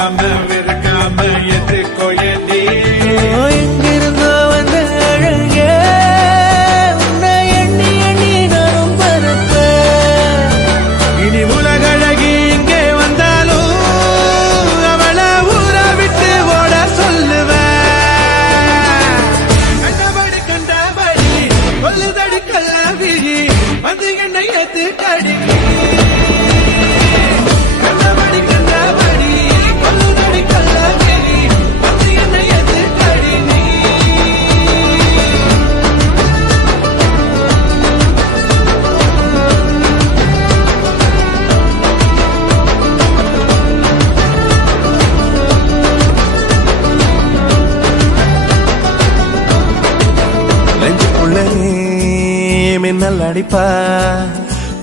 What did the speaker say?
வெறுக்காம வெறுக்காம எதிர்கோ எதி எங்கிருந்தோ வந்த அழக. உன்னை எண்ணி எண்ணி நானும் பரப்ப இனி உலகழகி இங்கே வந்தாலும் அவளை ஊரை விட்டு ஓட சொல்லுவேன். கண்டபடி கண்டபடி வந்து என்னை ஏத்து கடி மின்னல் அடிப்பா